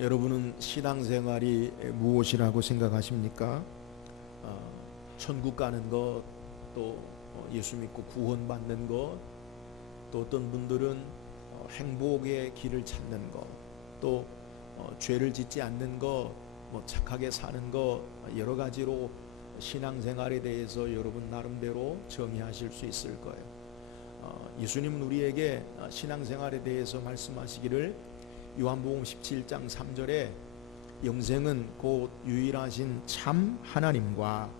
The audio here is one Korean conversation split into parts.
여러분은 신앙생활이 무엇이라고 생각하십니까? 천국 가는 것, 또 예수 믿고 구원받는 것, 또 어떤 분들은 행복의 길을 찾는 것, 또 죄를 짓지 않는 것, 착하게 사는 것, 여러 가지로 신앙생활에 대해서 여러분 나름대로 정의하실 수 있을 거예요. 예수님은 우리에게 신앙생활에 대해서 말씀하시기를 요한복음 17장 3절에 영생은 곧 유일하신 참 하나님과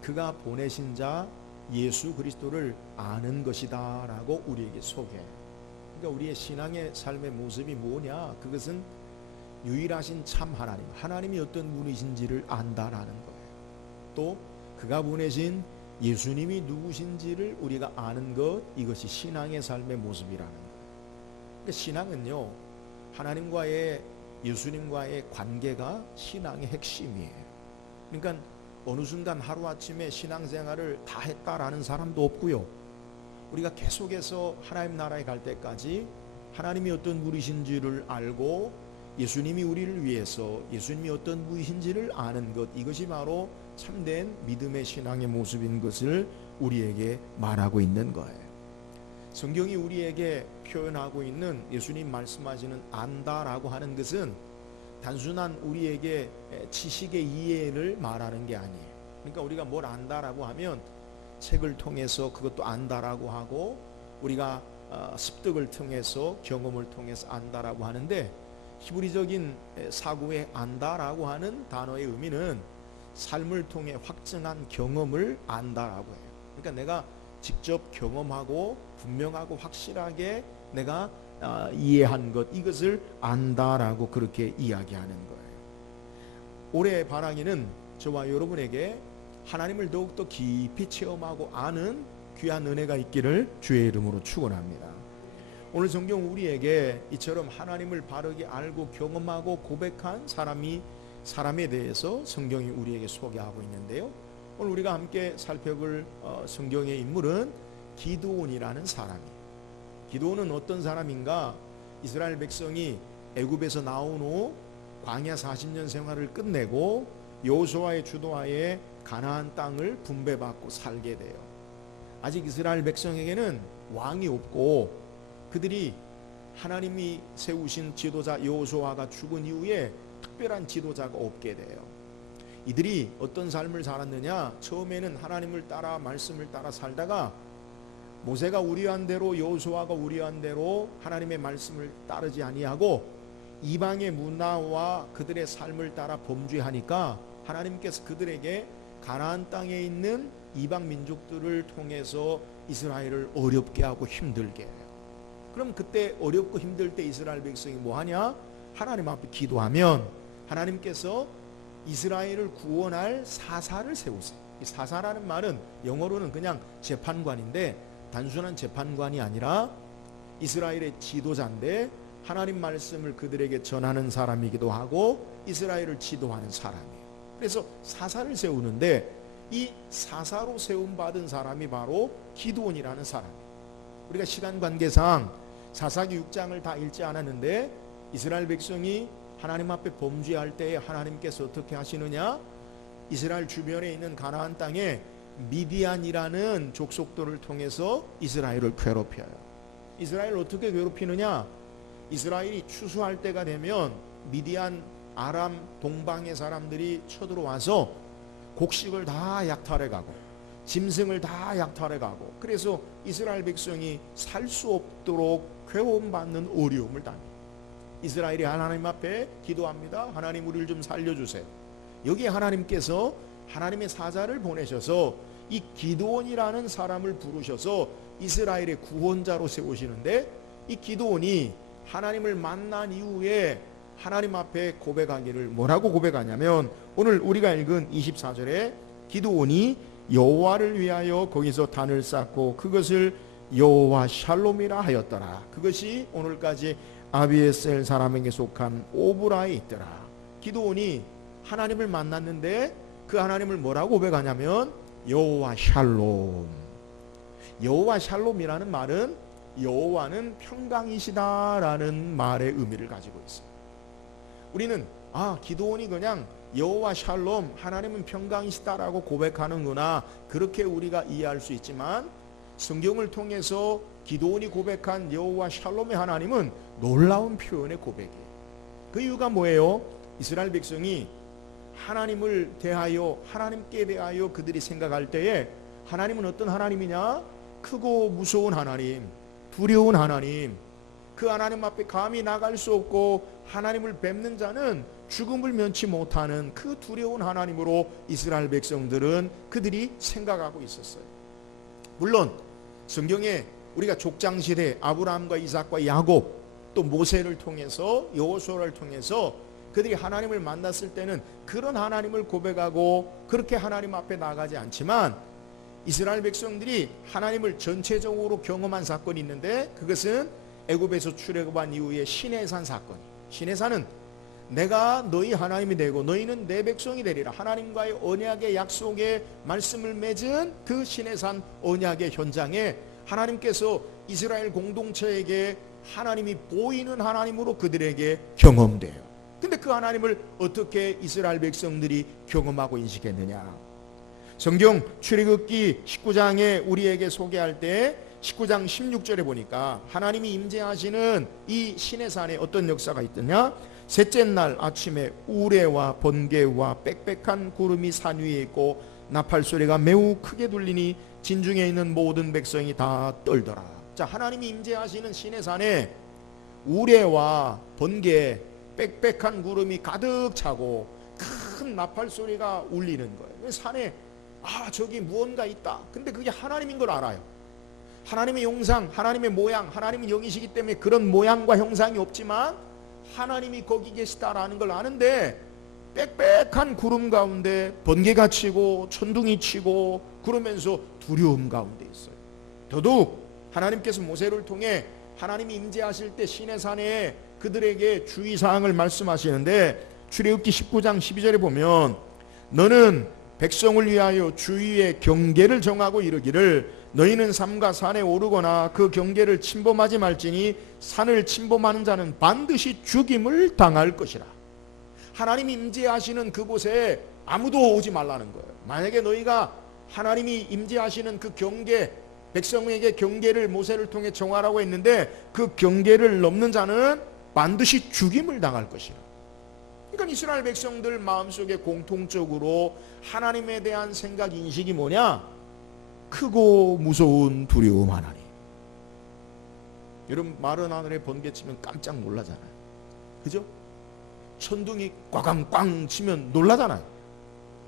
그가 보내신 자 예수 그리스도를 아는 것이다 라고 우리에게 소개해. 그러니까 우리의 신앙의 삶의 모습이 뭐냐? 그것은 유일하신 참 하나님, 하나님이 어떤 분이신지를 안다라는 거예요. 또 그가 보내신 예수님이 누구신지를 우리가 아는 것, 이것이 신앙의 삶의 모습이라는 거예요. 그러니까 신앙은요, 하나님과의, 예수님과의 관계가 신앙의 핵심이에요. 그러니까 어느 순간 하루아침에 신앙생활을 다 했다라는 사람도 없고요, 우리가 계속해서 하나님 나라에 갈 때까지 하나님이 어떤 분이신지를 알고 예수님이 우리를 위해서 예수님이 어떤 분이신지를 아는 것, 이것이 바로 참된 믿음의 신앙의 모습인 것을 우리에게 말하고 있는 거예요. 성경이 우리에게 표현하고 있는 예수님 말씀하시는 안다라고 하는 것은 단순한 우리에게 지식의 이해를 말하는 게 아니에요. 그러니까 우리가 뭘 안다라고 하면 책을 통해서 그것도 안다라고 하고, 우리가 습득을 통해서 경험을 통해서 안다라고 하는데, 히브리적인 사고의 안다라고 하는 단어의 의미는 삶을 통해 확증한 경험을 안다라고 해요. 그러니까 내가 직접 경험하고 분명하고 확실하게 내가 이해한 것, 이것을 안다라고 그렇게 이야기하는 거예요. 올해 바라기는 저와 여러분에게 하나님을 더욱더 깊이 체험하고 아는 귀한 은혜가 있기를 주의 이름으로 축원합니다. 오늘 성경 우리에게 이처럼 하나님을 바르게 알고 경험하고 고백한 사람에 대해서 성경이 우리에게 소개하고 있는데요, 오늘 우리가 함께 살펴볼 성경의 인물은 기드온이라는 사람이에요. 기드온은 어떤 사람인가? 이스라엘 백성이 애굽에서 나온 후 광야 40년 생활을 끝내고 여호수아의 주도하에 가나안 땅을 분배받고 살게 돼요. 아직 이스라엘 백성에게는 왕이 없고, 그들이 하나님이 세우신 지도자 여호수아가 죽은 이후에 특별한 지도자가 없게 돼요. 이들이 어떤 삶을 살았느냐? 처음에는 하나님을 따라 말씀을 따라 살다가 모세가 우려한 대로, 여호수아가 우려한 대로 하나님의 말씀을 따르지 아니하고 이방의 문화와 그들의 삶을 따라 범죄하니까 하나님께서 그들에게 가나안 땅에 있는 이방 민족들을 통해서 이스라엘을 어렵게 하고 힘들게 해요. 그럼 그때 어렵고 힘들 때 이스라엘 백성이 뭐하냐? 하나님 앞에 기도하면 하나님께서 이스라엘을 구원할 사사를 세우세요. 이 사사라는 말은 영어로는 그냥 재판관인데, 단순한 재판관이 아니라 이스라엘의 지도자인데 하나님 말씀을 그들에게 전하는 사람이기도 하고 이스라엘을 지도하는 사람이에요. 그래서 사사를 세우는데, 이 사사로 세움받은 사람이 바로 기드온이라는 사람이에요. 우리가 시간 관계상 사사기 6장을 다 읽지 않았는데, 이스라엘 백성이 하나님 앞에 범죄할 때에 하나님께서 어떻게 하시느냐? 이스라엘 주변에 있는 가나안 땅에 미디안이라는 족속들을 통해서 이스라엘을 괴롭혀요. 이스라엘을 어떻게 괴롭히느냐? 이스라엘이 추수할 때가 되면 미디안, 아람, 동방의 사람들이 쳐들어와서 곡식을 다 약탈해 가고 짐승을 다 약탈해 가고, 그래서 이스라엘 백성이 살 수 없도록 괴로움받는 어려움을 당해요. 이스라엘이 하나님 앞에 기도합니다. 하나님, 우리를 좀 살려주세요. 여기에 하나님께서 하나님의 사자를 보내셔서 이 기드온이라는 사람을 부르셔서 이스라엘의 구원자로 세우시는데, 이 기드온이 하나님을 만난 이후에 하나님 앞에 고백하기를 뭐라고 고백하냐면, 오늘 우리가 읽은 24절에 기드온이 여호와를 위하여 거기서 단을 쌓고 그것을 여호와 샬롬이라 하였더라. 그것이 오늘까지 아비에셀 사람에게 속한 오브라에 있더라. 기드온이 하나님을 만났는데 그 하나님을 뭐라고 고백하냐면 여호와 샬롬. 여호와 샬롬이라는 말은 여호와는 평강이시다라는 말의 의미를 가지고 있어요. 우리는 기드온이 그냥 여호와 샬롬, 하나님은 평강이시다라고 고백하는구나, 그렇게 우리가 이해할 수 있지만 성경을 통해서 기드온이 고백한 여호와 샬롬의 하나님은 놀라운 표현의 고백이에요. 그 이유가 뭐예요? 이스라엘 백성이 하나님을 대하여, 하나님께 대하여 그들이 생각할 때에 하나님은 어떤 하나님이냐? 크고 무서운 하나님, 두려운 하나님, 그 하나님 앞에 감히 나갈 수 없고 하나님을 뵙는 자는 죽음을 면치 못하는 그 두려운 하나님으로 이스라엘 백성들은 그들이 생각하고 있었어요. 물론 성경에 우리가 족장시대 아브라함과 이삭과 야곱, 또 모세를 통해서, 여호수아를 통해서 그들이 하나님을 만났을 때는 그런 하나님을 고백하고 그렇게 하나님 앞에 나가지 않지만, 이스라엘 백성들이 하나님을 전체적으로 경험한 사건이 있는데, 그것은 애굽에서 출애굽한 이후에 시내산 사건. 시내산은 내가 너희 하나님이 되고 너희는 내 백성이 되리라, 하나님과의 언약의 약속의 말씀을 맺은 그 시내산 언약의 현장에 하나님께서 이스라엘 공동체에게 하나님이 보이는 하나님으로 그들에게 경험돼요. 근데 그 하나님을 어떻게 이스라엘 백성들이 경험하고 인식했느냐? 성경 출애굽기 19장에 우리에게 소개할 때 19장 16절에 보니까 하나님이 임재하시는 이 시내산에 어떤 역사가 있더냐? 셋째 날 아침에 우레와 번개와 빽빽한 구름이 산 위에 있고 나팔 소리가 매우 크게 들리니 진중에 있는 모든 백성이 다 떨더라. 자, 하나님이 임재하시는 시내산에 우레와 번개, 빽빽한 구름이 가득 차고 큰 나팔 소리가 울리는 거예요. 산에 저기 무언가 있다. 근데 그게 하나님인 걸 알아요. 하나님의 형상, 하나님의 모양, 하나님은 영이시기 때문에 그런 모양과 형상이 없지만 하나님이 거기 계시다라는 걸 아는데, 빽빽한 구름 가운데 번개가 치고 천둥이 치고 그러면서 두려움 가운데 있어요. 더더욱 하나님께서 모세를 통해 하나님이 임재하실 때 시내산에 그들에게 주의사항을 말씀하시는데, 출애굽기 19장 12절에 보면 너는 백성을 위하여 주위의 경계를 정하고 이르기를 너희는 삼가 산에 오르거나 그 경계를 침범하지 말지니 산을 침범하는 자는 반드시 죽임을 당할 것이라. 하나님이 임재하시는 그곳에 아무도 오지 말라는 거예요. 만약에 너희가 하나님이 임재하시는 그 경계, 백성에게 경계를 모세를 통해 정하라고 했는데 그 경계를 넘는 자는 반드시 죽임을 당할 것이라. 그러니까 이스라엘 백성들 마음속에 공통적으로 하나님에 대한 생각, 인식이 뭐냐? 크고 무서운 두려움 하나님. 여러분, 마른 하늘에 번개 치면 깜짝 놀라잖아요. 그죠? 천둥이 꽝꽝 치면 놀라잖아요.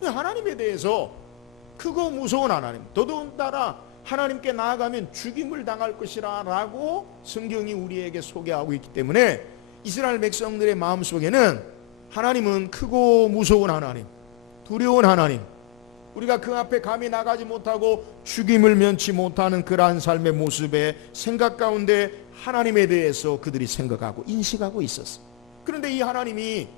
하나님에 대해서 크고 무서운 하나님, 더더군다나 하나님께 나아가면 죽임을 당할 것이라 라고 성경이 우리에게 소개하고 있기 때문에 이스라엘 백성들의 마음속에는 하나님은 크고 무서운 하나님, 두려운 하나님, 우리가 그 앞에 감히 나가지 못하고 죽임을 면치 못하는 그러한 삶의 모습에 생각 가운데 하나님에 대해서 그들이 생각하고 인식하고 있었어요. 그런데 이 하나님이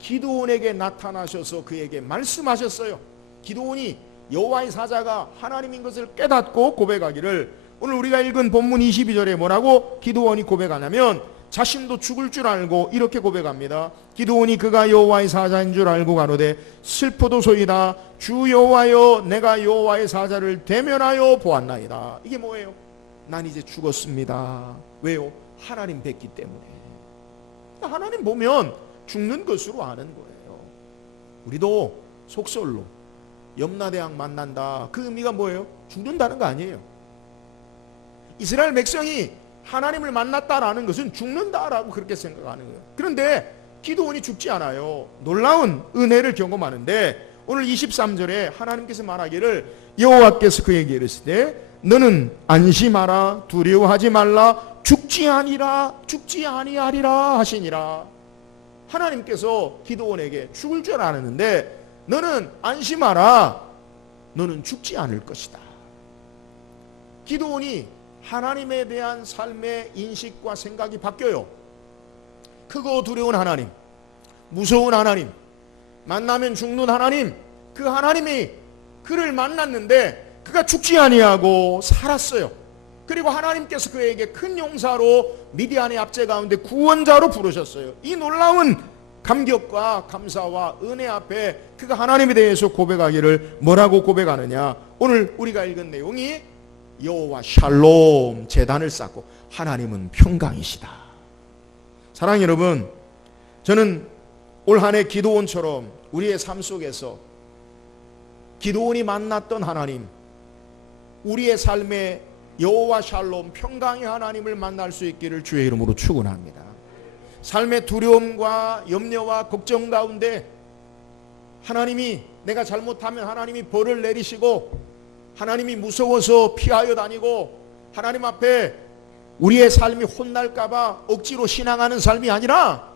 기드온에게 나타나셔서 그에게 말씀하셨어요. 기드온이 여호와의 사자가 하나님인 것을 깨닫고 고백하기를, 오늘 우리가 읽은 본문 22절에 뭐라고 기드온이 고백하냐면 자신도 죽을 줄 알고 이렇게 고백합니다. 기드온이 그가 여호와의 사자인 줄 알고 가로되 슬프도소이다. 주 여호와여, 내가 여호와의 사자를 대면하여 보았나이다. 이게 뭐예요? 난 이제 죽었습니다. 왜요? 하나님 뵙기 때문에. 하나님 보면 죽는 것으로 아는 거예요. 우리도 속설로 염라대왕 만난다, 그 의미가 뭐예요? 죽는다는 거 아니에요. 이스라엘 백성이 하나님을 만났다라는 것은 죽는다라고 그렇게 생각하는 거예요. 그런데 기드온이 죽지 않아요. 놀라운 은혜를 경험하는데 오늘 23절에 하나님께서 말하기를, 여호와께서 그에게 이르시되 너는 안심하라, 두려워하지 말라, 죽지 아니하리라 하시니라. 하나님께서 기드온에게 죽을 줄 알았는데 너는 안심하라, 너는 죽지 않을 것이다. 기드온이 하나님에 대한 삶의 인식과 생각이 바뀌어요. 크고 두려운 하나님, 무서운 하나님, 만나면 죽는 하나님, 그 하나님이 그를 만났는데 그가 죽지 아니하고 살았어요. 그리고 하나님께서 그에게 큰 용사로 미디안의 압제 가운데 구원자로 부르셨어요. 이 놀라운 감격과 감사와 은혜 앞에 그가 하나님에 대해서 고백하기를 뭐라고 고백하느냐? 오늘 우리가 읽은 내용이 여호와 샬롬 제단을 쌓고 하나님은 평강이시다. 사랑하는 여러분, 저는 올 한 해 기도원처럼 우리의 삶 속에서 기도원이 만났던 하나님, 우리의 삶에 여호와 샬롬 평강의 하나님을 만날 수 있기를 주의 이름으로 축원합니다. 삶의 두려움과 염려와 걱정 가운데 하나님이, 내가 잘못하면 하나님이 벌을 내리시고 하나님이 무서워서 피하여 다니고 하나님 앞에 우리의 삶이 혼날까 봐 억지로 신앙하는 삶이 아니라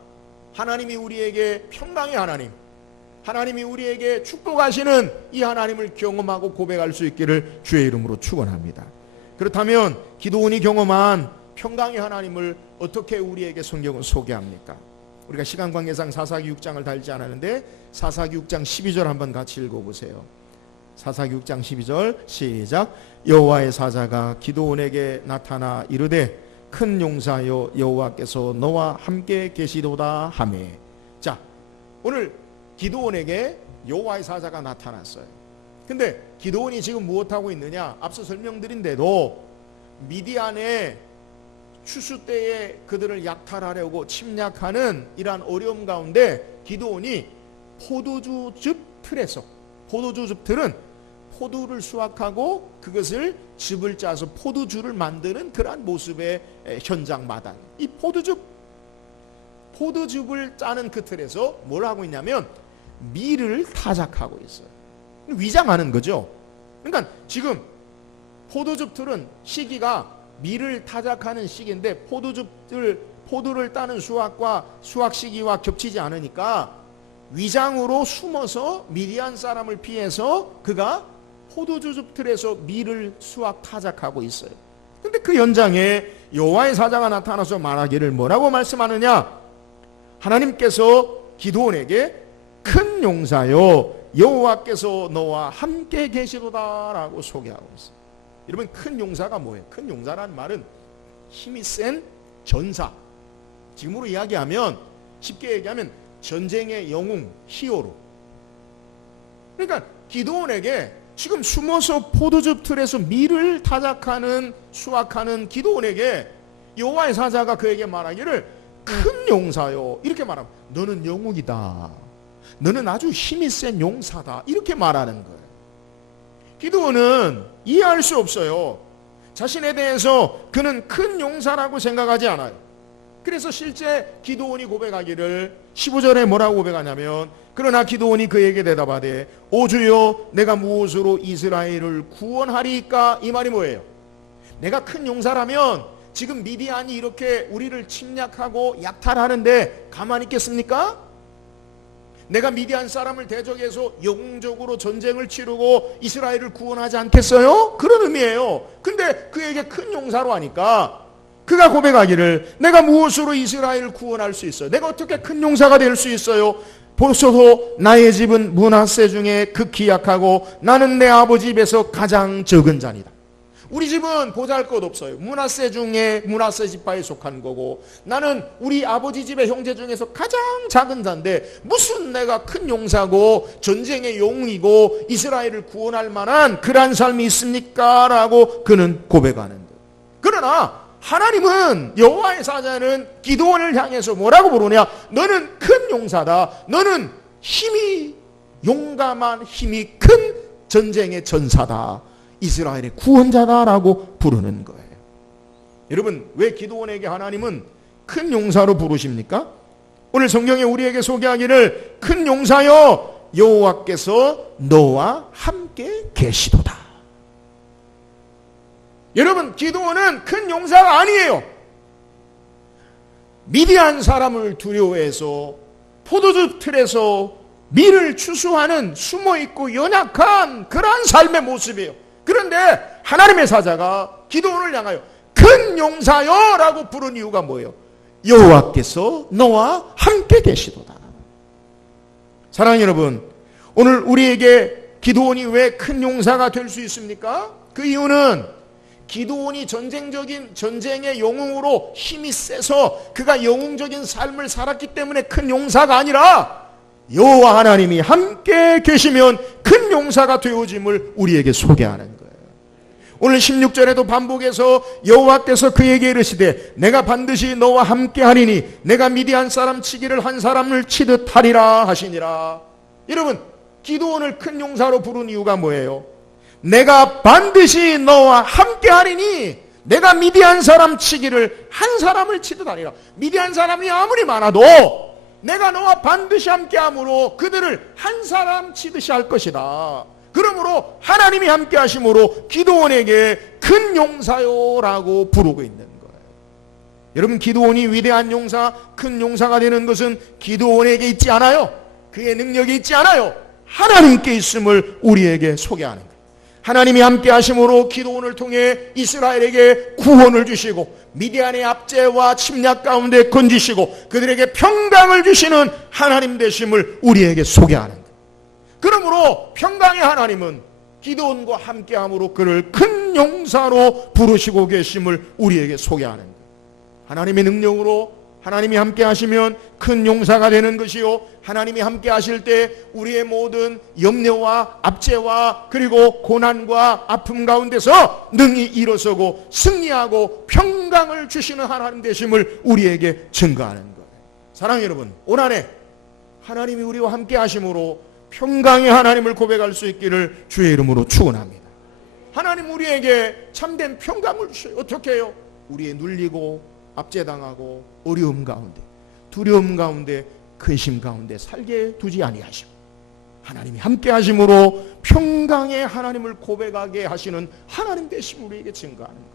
하나님이 우리에게 평강의 하나님, 하나님이 우리에게 축복하시는 이 하나님을 경험하고 고백할 수 있기를 주의 이름으로 축원합니다. 그렇다면 기도원이 경험한 평강의 하나님을 어떻게 우리에게 성경은 소개합니까? 우리가 시간 관계상 사사기 6장을 다 읽지 않았는데 사사기 6장 12절 한번 같이 읽어보세요. 사사기 6장 12절 시작. 여호와의 사자가 기도원에게 나타나 이르되 큰 용사여 여호와께서 너와 함께 계시도다 하매. 자, 오늘 기도원에게 여호와의 사자가 나타났어요. 근데 기도원이 지금 무엇하고 있느냐? 앞서 설명드린 대로 미디안의 추수 때에 그들을 약탈하려고 침략하는 이러한 어려움 가운데 기도원이 포도주즙 틀에서, 포도주즙 틀은 포도를 수확하고 그것을 즙을 짜서 포도주를 만드는 그러한 모습의 현장 마당. 이 포도즙을 짜는 그 틀에서 뭘 하고 있냐면 밀을 타작하고 있어요. 위장하는 거죠. 그러니까 지금 포도즙 틀은 시기가 밀을 타작하는 시기인데 포도를 따는 수확과 수확 시기와 겹치지 않으니까 위장으로 숨어서 미디안 사람을 피해서 그가 포도주즙 틀에서 밀을 수확 타작하고 있어요. 근데 그 현장에 여호와의 사자가 나타나서 말하기를 뭐라고 말씀하느냐? 하나님께서 기도원에게 큰 용사여 여호와께서 너와 함께 계시도다라고 소개하고 있어요. 여러분, 큰 용사가 뭐예요? 큰 용사라는 말은 힘이 센 전사, 지금으로 이야기하면, 쉽게 얘기하면 전쟁의 영웅, 히어로. 그러니까 기도원에게 지금 숨어서 포도즙 틀에서 밀을 타작하는, 수확하는 기도원에게 여호와의 사자가 그에게 말하기를 큰 용사요 이렇게 말하면 너는 영웅이다, 너는 아주 힘이 센 용사다 이렇게 말하는 거예요. 기도원은 이해할 수 없어요. 자신에 대해서 그는 큰 용사라고 생각하지 않아요. 그래서 실제 기도원이 고백하기를 15절에 뭐라고 고백하냐면 그러나 기도원이 그에게 대답하되 오 주여 내가 무엇으로 이스라엘을 구원하리까? 이 말이 뭐예요? 내가 큰 용사라면 지금 미디안이 이렇게 우리를 침략하고 약탈하는데 가만히 있겠습니까? 내가 미디안 사람을 대적해서 영웅적으로 전쟁을 치르고 이스라엘을 구원하지 않겠어요? 그런 의미예요. 근데 그에게 큰 용사로 하니까 그가 고백하기를 내가 무엇으로 이스라엘을 구원할 수 있어요? 내가 어떻게 큰 용사가 될 수 있어요? 보소서 나의 집은 므낫세 중에 극히 약하고 나는 내 아버지 집에서 가장 적은 자니다. 우리 집은 보잘것없어요. 므낫세 중에 므낫세 지파에 속한 거고 나는 우리 아버지 집의 형제 중에서 가장 작은 자인데 무슨 내가 큰 용사고 전쟁의 영웅이고 이스라엘을 구원할 만한 그러한 삶이 있습니까? 라고 그는 고백하는 거예요. 그러나 하나님은, 여호와의 사자는 기도원을 향해서 뭐라고 부르냐? 너는 큰 용사다. 너는 힘이 용감한 힘이 큰 전쟁의 전사다. 이스라엘의 구원자다라고 부르는 거예요. 여러분, 왜 기도원에게 하나님은 큰 용사로 부르십니까? 오늘 성경에 우리에게 소개하기를 큰 용사여 여호와께서 너와 함께 계시도다. 여러분, 기도원은 큰 용사가 아니에요. 미디안 사람을 두려워해서 포도주 틀에서 밀을 추수하는 숨어있고 연약한 그러한 삶의 모습이에요. 그런데 하나님의 사자가 기도원을 향하여 큰 용사여 라고 부른 이유가 뭐예요? 여호와께서 너와 함께 계시도다. 사랑하는 여러분, 오늘 우리에게 기도원이 왜 큰 용사가 될 수 있습니까? 그 이유는 기드온이 전쟁의 영웅으로 힘이 세서 그가 영웅적인 삶을 살았기 때문에 큰 용사가 아니라 여호와 하나님이 함께 계시면 큰 용사가 되어짐을 우리에게 소개하는 거예요. 오늘 16절에도 반복해서 여호와께서 그에게 이르시되 내가 반드시 너와 함께 하리니 내가 미디안 사람 치기를 한 사람을 치듯 하리라 하시니라. 여러분, 기드온을 큰 용사로 부른 이유가 뭐예요? 내가 반드시 너와 함께 하리니 내가 미디안 사람 치기를 한 사람을 치듯 하리라. 미디안 사람이 아무리 많아도 내가 너와 반드시 함께 함으로 그들을 한 사람 치듯이 할 것이다. 그러므로 하나님이 함께 하심으로 기드온에게 큰 용사요라고 부르고 있는 거예요. 여러분, 기드온이 위대한 용사, 큰 용사가 되는 것은 기드온에게 있지 않아요. 그의 능력이 있지 않아요. 하나님께 있음을 우리에게 소개하는 거예요. 하나님이 함께 하심으로 기드온을 통해 이스라엘에게 구원을 주시고 미디안의 압제와 침략 가운데 건지시고 그들에게 평강을 주시는 하나님 되심을 우리에게 소개하는 거예요. 그러므로 평강의 하나님은 기드온과 함께함으로 그를 큰 용사로 부르시고 계심을 우리에게 소개하는 거예요. 하나님의 능력으로 하나님이 함께 하시면 큰 용사가 되는 것이요, 하나님이 함께 하실 때 우리의 모든 염려와 압제와 그리고 고난과 아픔 가운데서 능히 일어서고 승리하고 평강을 주시는 하나님 되심을 우리에게 증거하는 거예요. 사랑하는 여러분, 올 한해 하나님이 우리와 함께 하심으로 평강의 하나님을 고백할 수 있기를 주의 이름으로 축원합니다. 하나님 우리에게 참된 평강을 주셔요. 어떻게 해요? 우리의 눌리고 압제당하고 어려움 가운데, 두려움 가운데, 근심 가운데 살게 두지 아니하시고 하나님이 함께 하심으로 평강의 하나님을 고백하게 하시는 하나님 되심 우리에게 증거하는 거예요.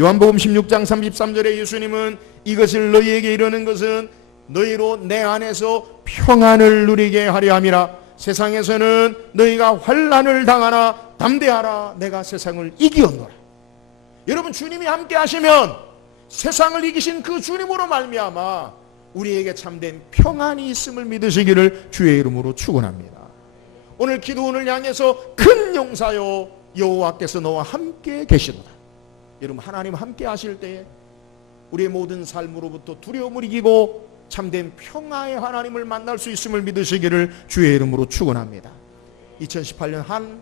요한복음 16장 33절에 예수님은 이것을 너희에게 이르는 것은 너희로 내 안에서 평안을 누리게 하려 함이라. 세상에서는 너희가 환난을 당하나 담대하라, 내가 세상을 이기었노라. 여러분, 주님이 함께 하시면 세상을 이기신 그 주님으로 말미암아 우리에게 참된 평안이 있음을 믿으시기를 주의 이름으로 축원합니다. 오늘 기드온을 향해서 큰 용사요 여호와께서 너와 함께 계시도다. 여러분, 하나님 함께 하실 때에 우리의 모든 삶으로부터 두려움을 이기고 참된 평화의 하나님을 만날 수 있음을 믿으시기를 주의 이름으로 축원합니다. 2018년 한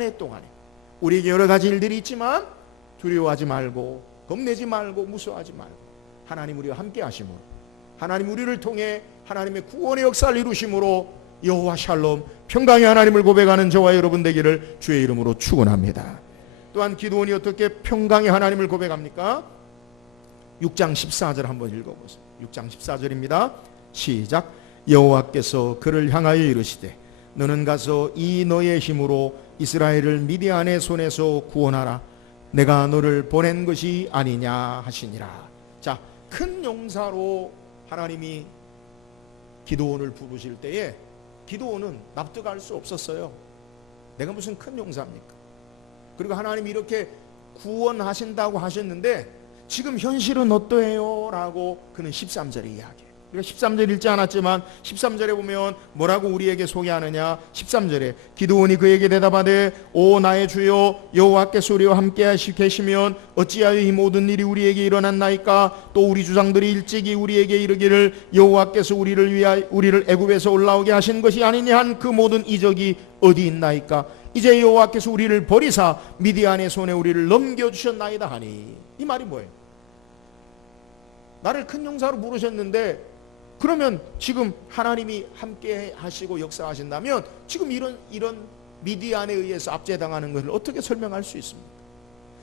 해 동안에 우리에게 여러 가지 일들이 있지만 두려워하지 말고 겁내지 말고 무서워하지 말고 하나님 우리와 함께 하심으로, 하나님 우리를 통해 하나님의 구원의 역사를 이루심으로 여호와 샬롬 평강의 하나님을 고백하는 저와 여러분 되기를 주의 이름으로 축원합니다. 또한 기드온이 어떻게 평강의 하나님을 고백합니까? 6장 14절 한번 읽어보세요. 6장 14절입니다. 시작. 여호와께서 그를 향하여 이르시되 너는 가서 이 너의 힘으로 이스라엘을 미디안의 손에서 구원하라. 내가 너를 보낸 것이 아니냐 하시니라. 자, 큰 용사로 하나님이 기드온을 부르실 때에 기드온은 납득할 수 없었어요. 내가 무슨 큰 용사입니까? 그리고 하나님이 이렇게 구원하신다고 하셨는데 지금 현실은 어떠해요? 라고 그는 13절에 이야기해요. 우리가 13절 읽지 않았지만 13절에 보면 뭐라고 우리에게 소개하느냐. 13절에 기드온이 그에게 대답하되 오 나의 주여 여호와께서 우리와 함께 계시면 어찌하여 이 모든 일이 우리에게 일어났나이까. 또 우리 주장들이 일찍이 우리에게 이르기를 여호와께서 우리를 애굽에서 올라오게 하신 것이 아니냐 한 그 모든 이적이 어디 있나이까. 이제 여호와께서 우리를 버리사 미디안의 손에 우리를 넘겨주셨나이다 하니. 이 말이 뭐예요? 나를 큰 용사로 부르셨는데 그러면 지금 하나님이 함께 하시고 역사하신다면 지금 이런 미디안에 의해서 압제당하는 것을 어떻게 설명할 수 있습니까?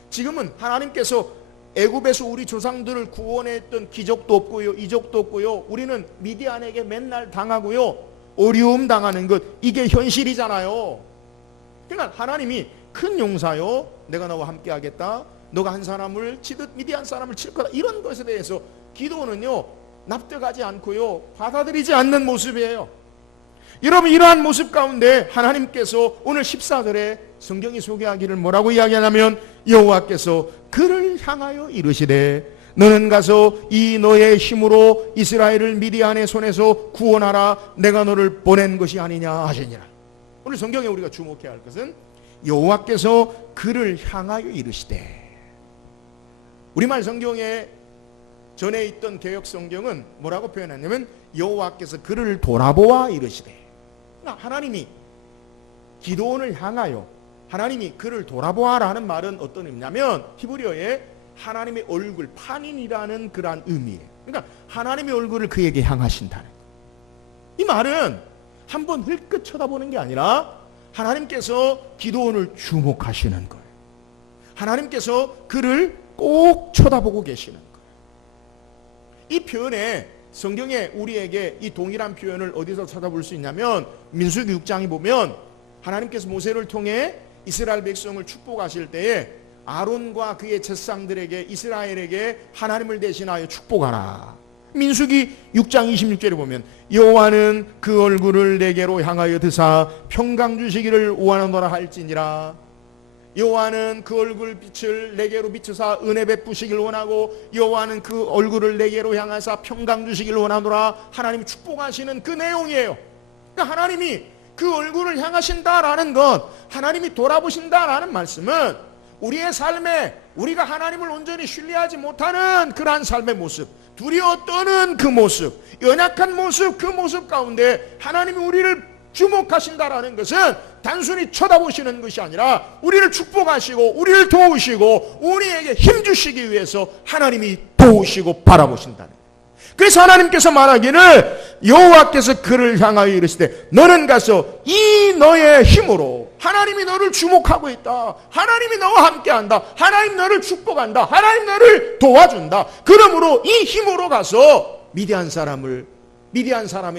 지금은 하나님께서 애굽에서 우리 조상들을 구원했던 기적도 없고요, 이적도 없고요, 우리는 미디안에게 맨날 당하고요, 어려움 당하는 것, 이게 현실이잖아요. 그러니까 하나님이 큰 용사요, 내가 너와 함께 하겠다, 너가 한 사람을 치듯 미디안 사람을 칠 거다, 이런 것에 대해서 기도는요 납득하지 않고요 받아들이지 않는 모습이에요. 여러분, 이러한 모습 가운데 하나님께서 오늘 14절에 성경이 소개하기를 뭐라고 이야기하냐면 여호와께서 그를 향하여 이르시되 너는 가서 이 너의 힘으로 이스라엘을 미디안의 손에서 구원하라. 내가 너를 보낸 것이 아니냐 하시니라. 오늘 성경에 우리가 주목해야 할 것은 여호와께서 그를 향하여 이르시되. 우리말 성경에 전에 있던 개역 성경은 뭐라고 표현하냐면 여호와께서 그를 돌아보아 이르시되. 하나님이 기도원을 향하여 하나님이 그를 돌아보아라는 말은 어떤 의미냐면 히브리어에 하나님의 얼굴, 판인이라는 그러한 의미예요. 그러니까 하나님의 얼굴을 그에게 향하신다는 거예요. 이 말은 한번 흘끗 쳐다보는 게 아니라 하나님께서 기도원을 주목하시는 거예요. 하나님께서 그를 꼭 쳐다보고 계시는 거예요. 이 표현에 성경에 우리에게 이 동일한 표현을 어디서 찾아볼 수 있냐면 민수기 6장에 보면 하나님께서 모세를 통해 이스라엘 백성을 축복하실 때에 아론과 그의 제사장들에게 이스라엘에게 하나님을 대신하여 축복하라. 민수기 6장 26절에 보면 여호와는 그 얼굴을 내게로 향하여 드사 평강 주시기를 원하노라 할지니라. 여호와는 그 얼굴 빛을 내게로 비추사 은혜 베푸시길 원하고 여호와는 그 얼굴을 내게로 향하사 평강 주시길 원하노라. 하나님이 축복하시는 그 내용이에요. 그러니까 하나님이 그 얼굴을 향하신다라는 것, 하나님이 돌아보신다라는 말씀은 우리의 삶에 우리가 하나님을 온전히 신뢰하지 못하는 그러한 삶의 모습, 두려워 떠는 그 모습, 연약한 모습, 그 모습 가운데 하나님이 우리를 주목하신다라는 것은 단순히 쳐다보시는 것이 아니라 우리를 축복하시고 우리를 도우시고 우리에게 힘주시기 위해서 하나님이 도우시고 바라보신다는 거예요. 그래서 하나님께서 말하기를 여호와께서 그를 향하여 이르시되 너는 가서 이 너의 힘으로, 하나님이 너를 주목하고 있다, 하나님이 너와 함께한다, 하나님 너를 축복한다, 하나님 너를 도와준다, 그러므로 이 힘으로 가서 미디안 사람의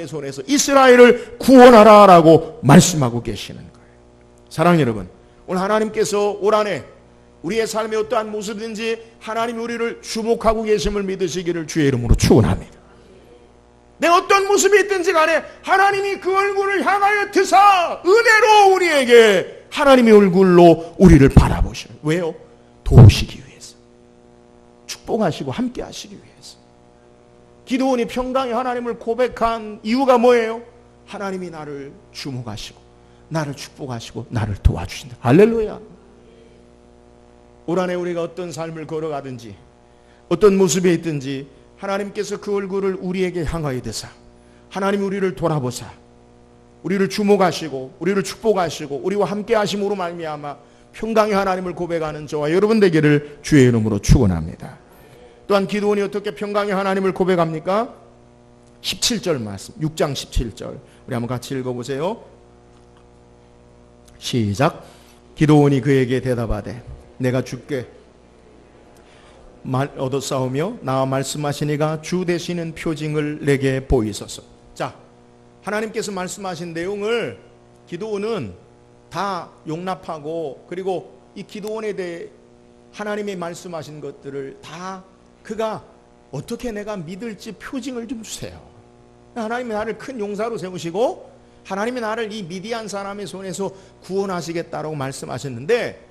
손에서 이스라엘을 구원하라라고 말씀하고 계시는 거예요. 사랑하는 여러분, 오늘 하나님께서 올 한해 우리의 삶의 어떠한 모습인지 하나님이 우리를 주목하고 계심을 믿으시기를 주의 이름으로 축원합니다. 내 어떤 모습이 있든지 간에 하나님이 그 얼굴을 향하여 드사 은혜로 우리에게 하나님의 얼굴로 우리를 바라보셔요. 왜요? 도우시기 위해서, 축복하시고 함께 하시기 위해서. 기드온이 평강의 하나님을 고백한 이유가 뭐예요? 하나님이 나를 주목하시고 나를 축복하시고 나를 도와주신다. 할렐루야. 올 한해 우리가 어떤 삶을 걸어가든지 어떤 모습에 있든지 하나님께서 그 얼굴을 우리에게 향하여 드사 하나님이 우리를 돌아보사 우리를 주목하시고 우리를 축복하시고 우리와 함께 하심으로 말미암아 평강의 하나님을 고백하는 저와 여러분 되기를 주의 이름으로 축원합니다. 또한 기드온이 어떻게 평강의 하나님을 고백합니까? 17절 말씀, 6장 17절 우리 한번 같이 읽어보세요. 시작. 기드온이 그에게 대답하되 내가 주께 얻어싸우며 나와 말씀하시니가 주 되시는 표징을 내게 보이소서. 자, 하나님께서 말씀하신 내용을 기드온은 다 용납하고, 그리고 이 기드온에 대해 하나님이 말씀하신 것들을 다 그가 어떻게 내가 믿을지 표징을 좀 주세요. 하나님이 나를 큰 용사로 세우시고 하나님이 나를 이 미디안 사람의 손에서 구원하시겠다라고 말씀하셨는데,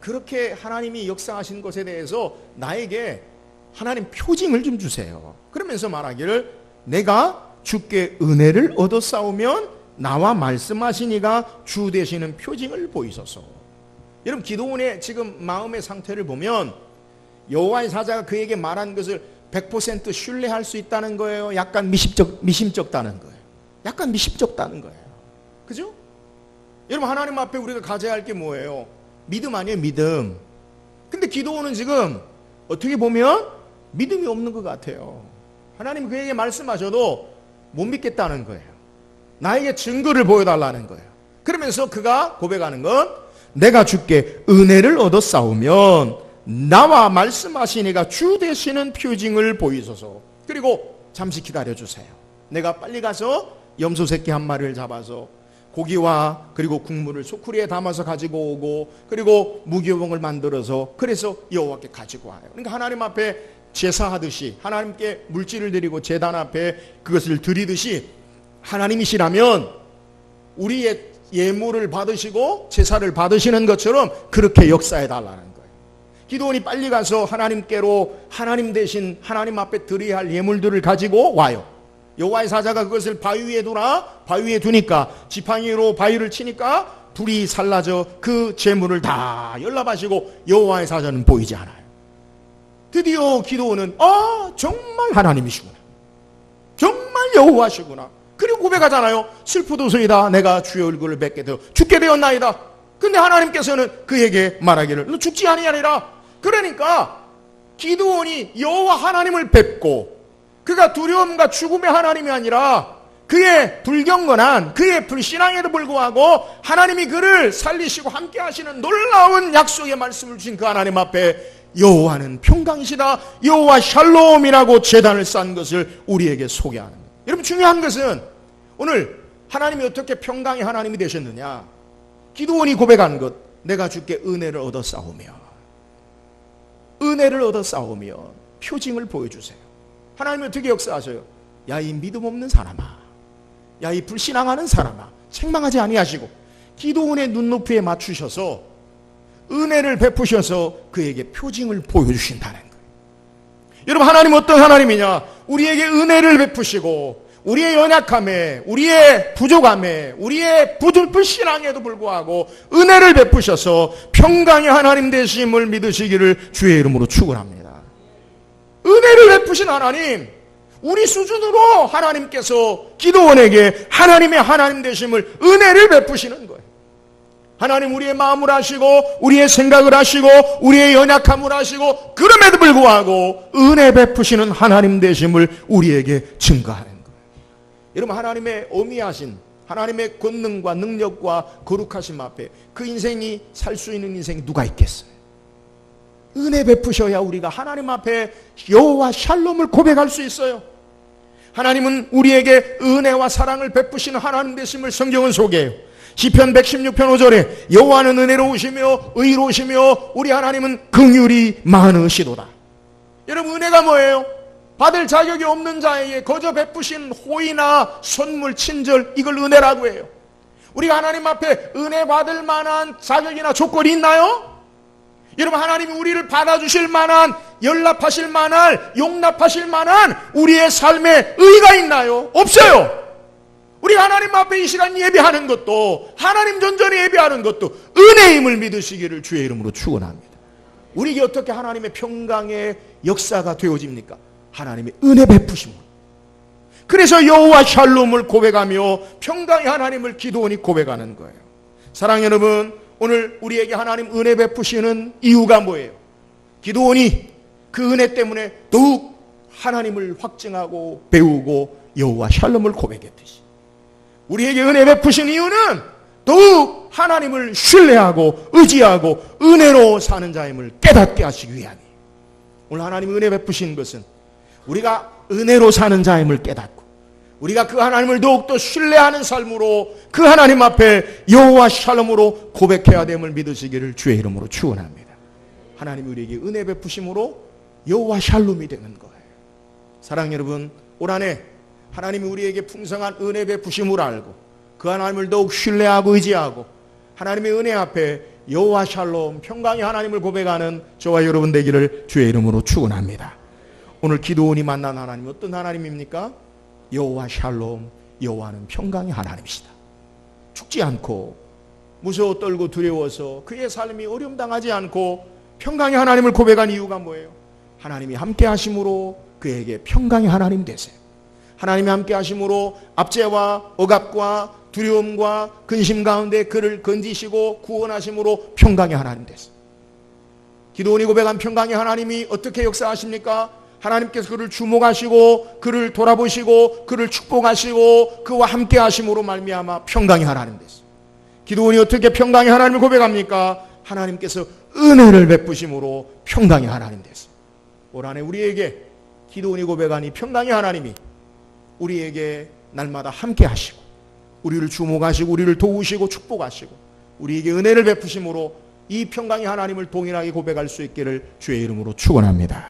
그렇게 하나님이 역사하신 것에 대해서 나에게 하나님 표징을 좀 주세요. 그러면서 말하기를 내가 주께 은혜를 얻어 싸우면 나와 말씀하시니가 주 되시는 표징을 보이소서. 여러분, 기드온의 지금 마음의 상태를 보면 여호와의 사자가 그에게 말한 것을 100% 신뢰할 수 있다는 거예요? 약간 미심쩍다는 거예요? 약간 미심쩍다는 거예요. 그죠? 여러분, 하나님 앞에 우리가 가져야 할 게 뭐예요? 믿음 아니에요, 믿음. 근데 기드온은 지금 어떻게 보면 믿음이 없는 것 같아요. 하나님 그에게 말씀하셔도 못 믿겠다는 거예요. 나에게 증거를 보여달라는 거예요. 그러면서 그가 고백하는 건 내가 주께 은혜를 얻어 싸우면 나와 말씀하시니가 주 되시는 표징을 보이소서. 그리고 잠시 기다려주세요. 내가 빨리 가서 염소 새끼 한 마리를 잡아서 고기와 그리고 국물을 소쿠리에 담아서 가지고 오고, 그리고 무교봉을 만들어서 그래서 여호와께 가지고 와요. 그러니까 하나님 앞에 제사하듯이 하나님께 물질을 드리고 제단 앞에 그것을 드리듯이 하나님이시라면 우리의 예물을 받으시고 제사를 받으시는 것처럼 그렇게 역사해 달라는 거예요. 기드온이 빨리 가서 하나님께로 하나님 대신 하나님 앞에 드려야 할 예물들을 가지고 와요. 여호와의 사자가 그것을 바위 위에 두니까 지팡이로 바위를 치니까 불이 살라져 그 재물을 다 열납하시고 여호와의 사자는 보이지 않아요. 드디어 기드온은 정말 하나님이시구나, 정말 여호와시구나. 그리고 고백하잖아요. 슬프도소이다, 내가 주의 얼굴을 뵙게 되어 죽게 되었나이다. 근데 하나님께서는 그에게 말하기를 너 죽지 아니하리라. 그러니까 기드온이 여호와 하나님을 뵙고, 그가 두려움과 죽음의 하나님이 아니라 그의 불경건한 그의 불신앙에도 불구하고 하나님이 그를 살리시고 함께 하시는 놀라운 약속의 말씀을 주신 그 하나님 앞에 여호와는 평강이시다, 여호와 샬롬이라고 제단을 쌓은 것을 우리에게 소개하는 거예요. 여러분, 중요한 것은 오늘 하나님이 어떻게 평강의 하나님이 되셨느냐. 기드온이 고백한 것, 내가 주께 은혜를 얻어 싸우며 표징을 보여주세요. 하나님이 어떻게 역사하셔요? 야, 이 믿음 없는 사람아, 야, 이 불신앙하는 사람아, 책망하지 아니하시고 기드온의 눈높이에 맞추셔서 은혜를 베푸셔서 그에게 표징을 보여주신다는 거예요. 여러분, 하나님은 어떤 하나님이냐? 우리에게 은혜를 베푸시고 우리의 연약함에, 우리의 부족함에, 우리의 불신앙에도 불구하고 은혜를 베푸셔서 평강의 하나님 되심을 믿으시기를 주의 이름으로 축원합니다. 은혜를 베푸신 하나님, 우리 수준으로 하나님께서 기드온에게 하나님의 하나님 되심을, 은혜를 베푸시는 거예요. 하나님 우리의 마음을 아시고 우리의 생각을 아시고 우리의 연약함을 아시고 그럼에도 불구하고 은혜 베푸시는 하나님 되심을 우리에게 증거하는 거예요. 여러분, 하나님의 어미하신 하나님의 권능과 능력과 거룩하심 앞에 그 인생이 살 수 있는 인생이 누가 있겠어요? 은혜 베푸셔야 우리가 하나님 앞에 여호와 샬롬을 고백할 수 있어요. 하나님은 우리에게 은혜와 사랑을 베푸시는 하나님 되심을 성경은 소개해요. 시편 116편 5절에 여호와는 은혜로우시며 의로우시며 우리 하나님은 긍휼이 많으시도다. 여러분, 은혜가 뭐예요? 받을 자격이 없는 자에게 거저 베푸신 호의나 선물, 친절, 이걸 은혜라고 해요. 우리가 하나님 앞에 은혜 받을 만한 자격이나 조건이 있나요? 여러분, 하나님이 우리를 받아주실 만한, 연락하실 만한, 용납하실 만한 우리의 삶에 의의가 있나요? 없어요. 우리 하나님 앞에 이 시간 예배하는 것도, 하나님 전전에 예배하는 것도 은혜임을 믿으시기를 주의 이름으로 축원합니다. 우리에게 어떻게 하나님의 평강의 역사가 되어집니까? 하나님의 은혜 베푸심으로. 그래서 여호와 샬롬을 고백하며 평강의 하나님을 기드온이 고백하는 거예요. 사랑하는 여러분, 오늘 우리에게 하나님 은혜 베푸시는 이유가 뭐예요? 기드온이 그 은혜 때문에 더욱 하나님을 확증하고 배우고 여호와 샬롬을 고백했듯이 우리에게 은혜 베푸신 이유는 더욱 하나님을 신뢰하고 의지하고 은혜로 사는 자임을 깨닫게 하시기 위함이에요. 오늘 하나님 은혜 베푸신 것은 우리가 은혜로 사는 자임을 깨닫고 우리가 그 하나님을 더욱더 신뢰하는 삶으로 그 하나님 앞에 여호와 샬롬으로 고백해야 됨을 믿으시기를 주의 이름으로 축원합니다. 하나님이 우리에게 은혜 베푸심으로 여호와 샬롬이 되는 거예요. 사랑하는 여러분, 올 한해 하나님이 우리에게 풍성한 은혜 베푸심을 알고 그 하나님을 더욱 신뢰하고 의지하고 하나님의 은혜 앞에 여호와 샬롬, 평강의 하나님을 고백하는 저와 여러분 되기를 주의 이름으로 축원합니다. 오늘 기드온이 만난 하나님 어떤 하나님입니까? 여호와 샬롬, 여호와는 평강의 하나님이시다. 죽지 않고 무서워 떨고 두려워서 그의 삶이 어려움 당하지 않고 평강의 하나님을 고백한 이유가 뭐예요? 하나님이 함께 하심으로 그에게 평강의 하나님 되세요. 하나님이 함께 하심으로 압제와 억압과 두려움과 근심 가운데 그를 건지시고 구원하심으로 평강의 하나님 되세요. 기드온이 고백한 평강의 하나님이 어떻게 역사하십니까? 하나님께서 그를 주목하시고 그를 돌아보시고 그를 축복하시고 그와 함께 하심으로 말미암아 평강의 하나님 됐어요. 기드온이 어떻게 평강의 하나님을 고백합니까? 하나님께서 은혜를 베푸심으로 평강의 하나님 됐어요. 올 한해 우리에게 기드온이 고백한 이 평강의 하나님이 우리에게 날마다 함께 하시고 우리를 주목하시고 우리를 도우시고 축복하시고 우리에게 은혜를 베푸심으로 이 평강의 하나님을 동일하게 고백할 수 있기를 주의 이름으로 축원합니다.